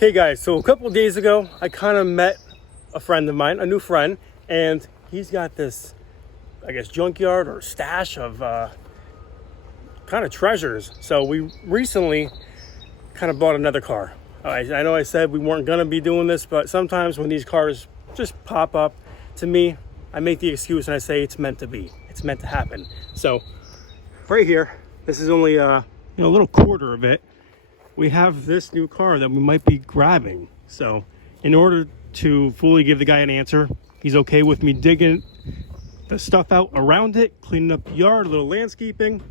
Okay guys, so a couple of days ago, I kind of met a friend of mine, a new friend, and he's got this, I guess, junkyard or stash of kind of treasures. So we recently kind of bought another car. I know I said we weren't gonna be doing this, but sometimes when these cars just pop up, to me, I make the excuse and I say it's meant to be. It's meant to happen. So right here, this is only a little quarter of it. We have this new car that we might be grabbing. So in order to fully give the guy an answer, he's okay with me digging the stuff out around it, cleaning up the yard, a little landscaping,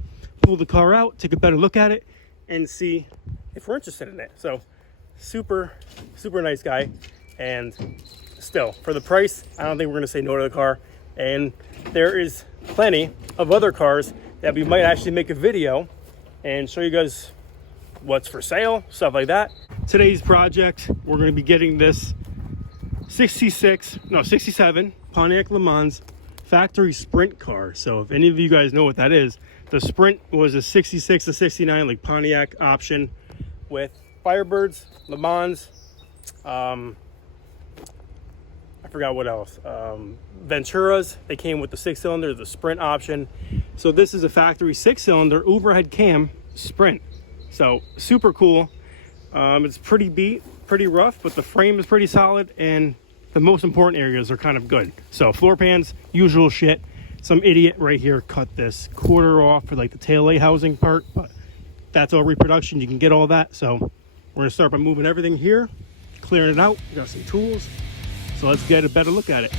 pull the car out, take a better look at it, and see if we're interested in it. So super nice guy. And still, for the price, I don't think we're gonna say no to the car. And there is plenty of other cars that we might actually make a video and show you guys what's for sale, stuff like that. Today's project, we're going to be getting this 67 Pontiac Lemans factory sprint car. So if any of you guys know what that is, the sprint was a 66 to 69 like Pontiac option with Firebirds, Lemans, I forgot what else, Venturas. They came with the 6-cylinder, the sprint option. So this is a factory 6-cylinder overhead cam sprint. So super cool. It's pretty beat, pretty rough, but the frame is pretty solid and the most important areas are kind of good. So floor pans, usual shit. Some idiot right here cut this quarter off for like the tail light housing part, but that's all reproduction. You can get all that. So we're gonna start by moving everything here, clearing it out. We got some tools. So let's get a better look at it.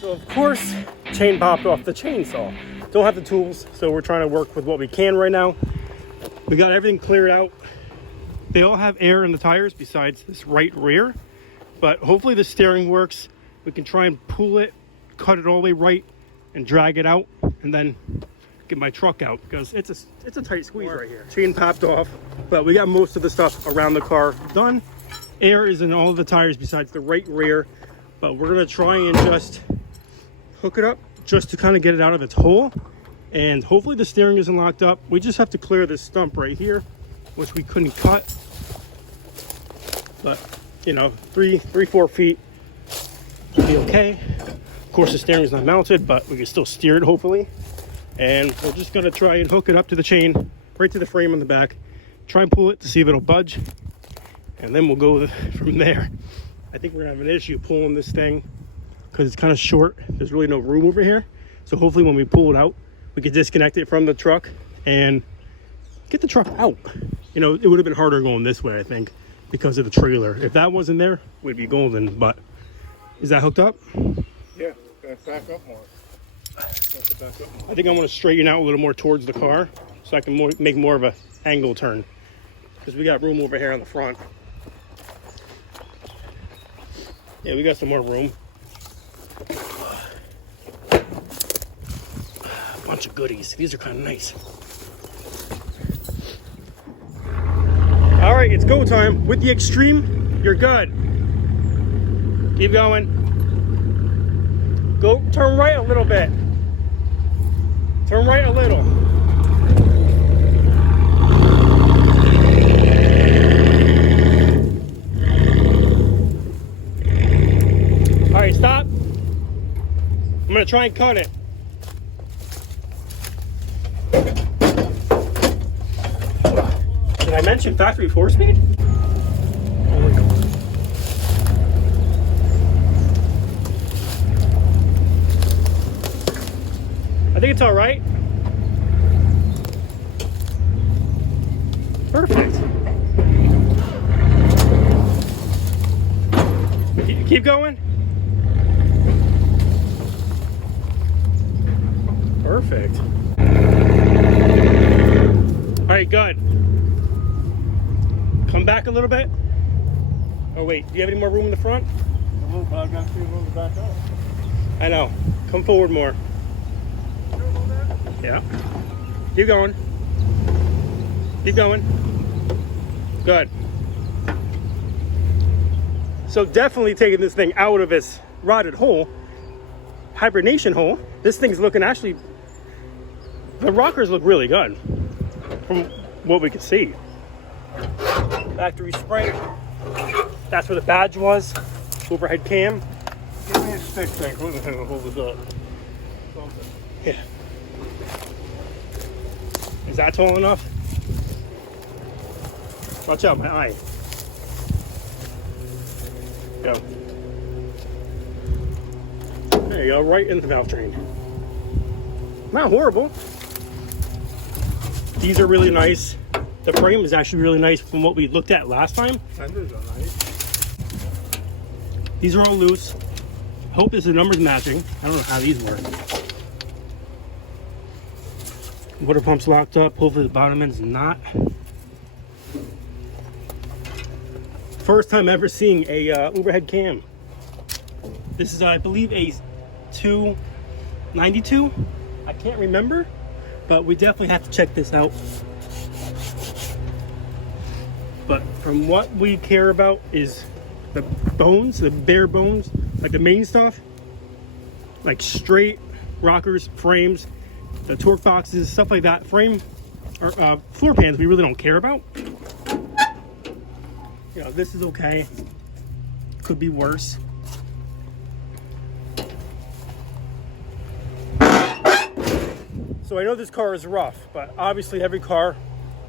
So of course, chain popped off the chainsaw. Don't have the tools, so we're trying to work with what we can right now. We got everything cleared out. They all have air in the tires besides this right rear, but hopefully the steering works. We can try and pull it, cut it all the way right, and drag it out, and then get my truck out because it's a tight squeeze right here. Chain popped off, but we got most of the stuff around the car done. Air is in all of the tires besides the right rear, but we're gonna try and just hook it up just to kind of get it out of its hole, and hopefully the steering isn't locked up. We just have to clear this stump right here, which we couldn't cut, but you know, 3-4 feet will be okay. Of course the steering is not mounted, but we can still steer it hopefully. And we're just gonna try and hook it up to the chain, right to the frame on the back, try and pull it to see if it'll budge, and then we'll go from there. I think we're gonna have an issue pulling this thing because it's kind of short. There's really no room over here. So hopefully when we pull it out, we can disconnect it from the truck and get the truck out. You know, it would have been harder going this way, I think, because of the trailer. If that wasn't there, we'd be golden. But is that hooked up? Yeah, that's back up more. That's back up more. I think I want to straighten out a little more towards the car so I can make more of a angle turn, because we got room over here on the front. Yeah, we got some more room. A bunch of goodies. These are kind of nice. All right, it's go time. With the Extreme, you're good. Keep going. Go, turn right a little bit. Turn right a little. All right, stop. I'm gonna try and cut it. Did I mention factory 4-speed? Oh my God. I think it's all right. Perfect. Keep going. Perfect. All right, good. Come back a little bit. Oh wait, do you have any more room in the front? No, but I've got to room to back up. I know. Come forward more. Yeah. Keep going. Keep going. Good. So definitely taking this thing out of its rotted hole, hibernation hole. This thing's looking actually, the rockers look really good from what we can see. Factory spring. That's where the badge was. Overhead cam. Give me a stick thing. Hold this up. Something. Yeah. Is that tall enough? Watch out, my eye. Go. There you go, right in the valve train. Not horrible. These are really nice. The frame is actually really nice from what we looked at last time. Fenders are nice. These are all loose. Hope this is numbers matching. I don't know how these work. Water pump's locked up. Hopefully the bottom end's not. First time ever seeing a overhead cam. This is, I believe, a 292. I can't remember, but we definitely have to check this out. But from what we care about is the bones, the bare bones, like the main stuff, like straight rockers, frames, the torque boxes, stuff like that. Frame or floor pans we really don't care about. You know, this is okay. Could be worse. So I know this car is rough, but obviously every car,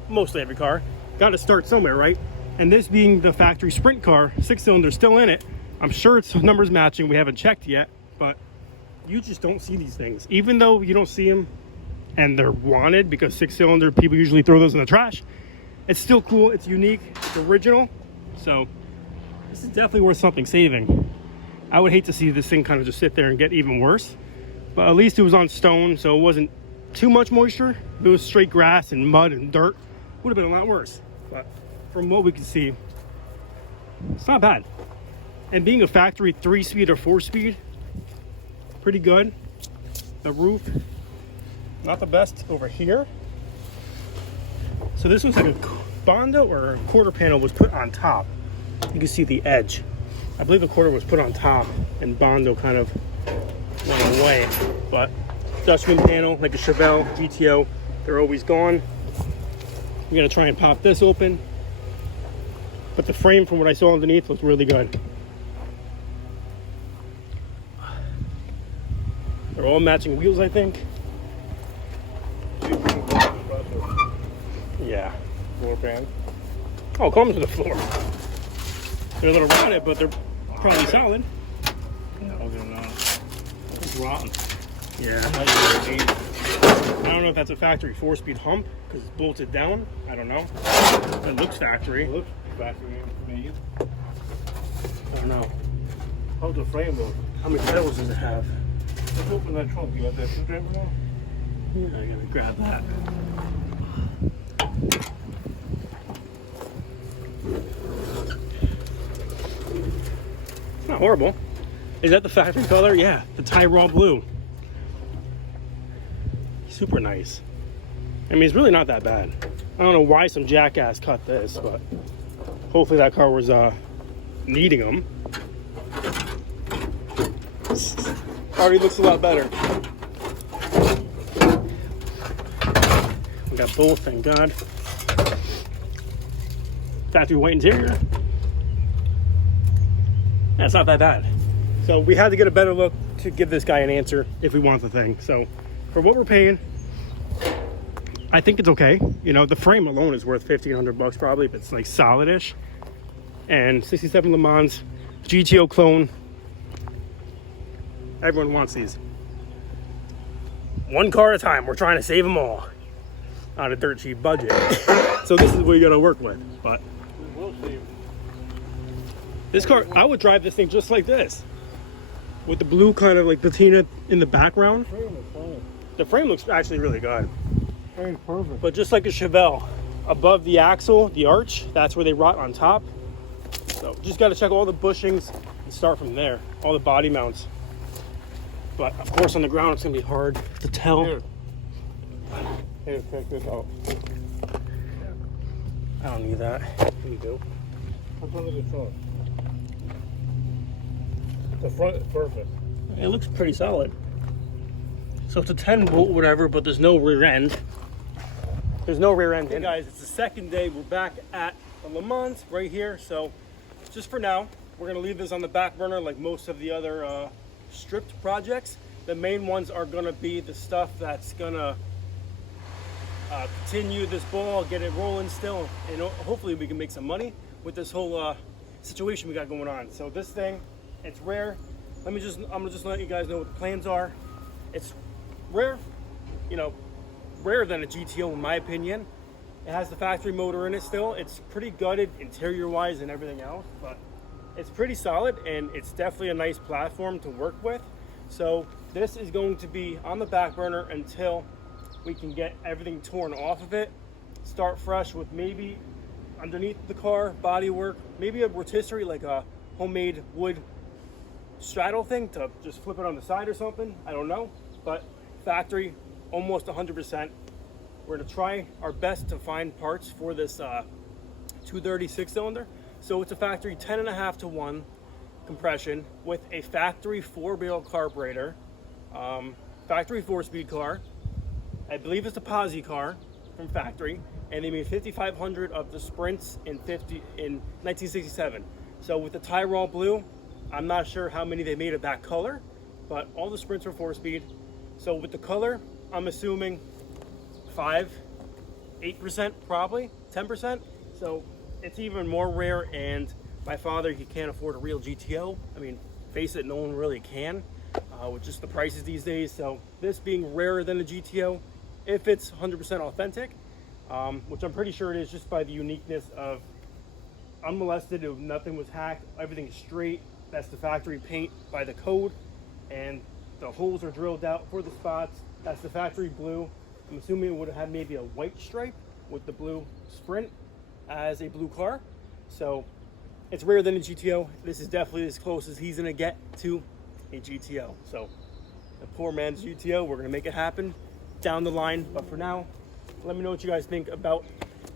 mostly every car, got to start somewhere, right? And this being the factory sprint car, 6-cylinder still in it. I'm sure it's numbers matching. We haven't checked yet, but you just don't see these things. Even though you don't see them and they're wanted because 6-cylinder, people usually throw those in the trash. It's still cool. It's unique. It's original. So this is definitely worth something saving. I would hate to see this thing kind of just sit there and get even worse, but at least it was on stone, so it wasn't too much moisture. If it was straight grass and mud and dirt, it would have been a lot worse. But from what we can see, it's not bad. And being a factory 3-speed or 4-speed, pretty good. The roof, not the best over here. So this looks like a Bondo or a quarter panel was put on top. You can see the edge. I believe the quarter was put on top and Bondo kind of went away. But Dutchman panel, like a Chevelle, GTO, they're always gone. I'm gonna try and pop this open. But the frame from what I saw underneath looks really good. They're all matching wheels, I think. Yeah. Floor pan. Oh, it comes with the floor. They're a little rotted, but they're probably solid. No, they're not. It's rotten. Yeah. I don't know if that's a factory 4-speed hump because it's bolted down. I don't know. It looks factory. It looks factory made. I don't know. How's the frame look? How many pedals does it have? Let's open that trunk. You got that screwdriver now? Yeah, I gotta grab that. It's not horrible. Is that the factory color? Yeah, the Tyrol blue. Super nice. I mean, it's really not that bad. I don't know why some jackass cut this, but hopefully that car was needing them. Already looks a lot better. We got both, thank God. Factory white interior. That's not that bad. So we had to get a better look to give this guy an answer if we want the thing. So for what we're paying, I think it's okay. You know, the frame alone is worth $1,500 probably if it's like solid-ish. And 67 Lemans, GTO clone. Everyone wants these. One car at a time. We're trying to save them all on a dirt cheap budget. So this is what you gotta work with. But We'll see. this car, I would drive this thing just like this, with the blue kind of like patina in the background. Frame is fine. The frame looks actually really good. Frame's perfect. But just like a Chevelle, above the axle, the arch, that's where they rot on top. So just got to check all the bushings and start from there, all the body mounts. But of course on the ground it's gonna be hard to tell. Here, check this out. I don't need that. You do. What's under the trunk? The front is perfect. It looks pretty solid. So it's a 10 bolt, whatever, but there's no rear end. There's no rear end. Hey guys, it's the second day. We're back at the Lemans right here. So just for now, we're gonna leave this on the back burner like most of the other stripped projects. The main ones are gonna be the stuff that's gonna continue this ball, get it rolling still, and hopefully we can make some money with this whole situation we got going on. So this thing, it's rare. I'm gonna just let you guys know what the plans are. It's rare, you know, rarer than a GTO in my opinion. It has the factory motor in it still. It's pretty gutted interior wise and everything else, but it's pretty solid and it's definitely a nice platform to work with. So this is going to be on the back burner until we can get everything torn off of it, start fresh with maybe underneath the car, body work, maybe a rotisserie, like a homemade wood straddle thing to just flip it on the side or something. I don't know, but factory almost 100%. We're gonna try our best to find parts for this 230 6-cylinder. So it's a factory 10.5 to 1 compression with a factory 4-barrel carburetor, factory 4-speed car. I believe it's a posi car from factory, and they made 5,500 of the Sprints in 1967. So with the Tyrol blue, I'm not sure how many they made of that color, but all the Sprints were 4-speed. So with the color, I'm assuming 8% probably, 10%. So it's even more rare, and my father, he can't afford a real GTO. I mean, face it, no one really can with just the prices these days. So this being rarer than a GTO, if it's 100% authentic, which I'm pretty sure it is just by the uniqueness of unmolested, nothing was hacked, everything is straight. That's the factory paint by the code, and the holes are drilled out for the spots. That's the factory blue. I'm assuming it would have had maybe a white stripe with the blue Sprint as a blue car. So it's rarer than a GTO. This is definitely as close as he's gonna get to a GTO. So the poor man's GTO, we're gonna make it happen down the line. But for now, let me know what you guys think about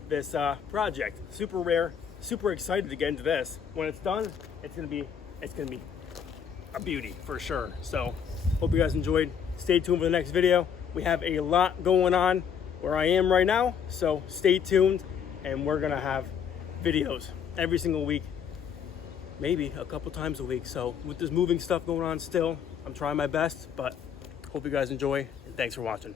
this project. Super rare, super excited to get into this. When it's done, it's gonna be a beauty for sure. So hope you guys enjoyed. Stay tuned for the next video. We have a lot going on where I am right now, so stay tuned, and we're gonna have videos every single week, maybe a couple times a week. So with this moving stuff going on still, I'm trying my best, but hope you guys enjoy, and thanks for watching.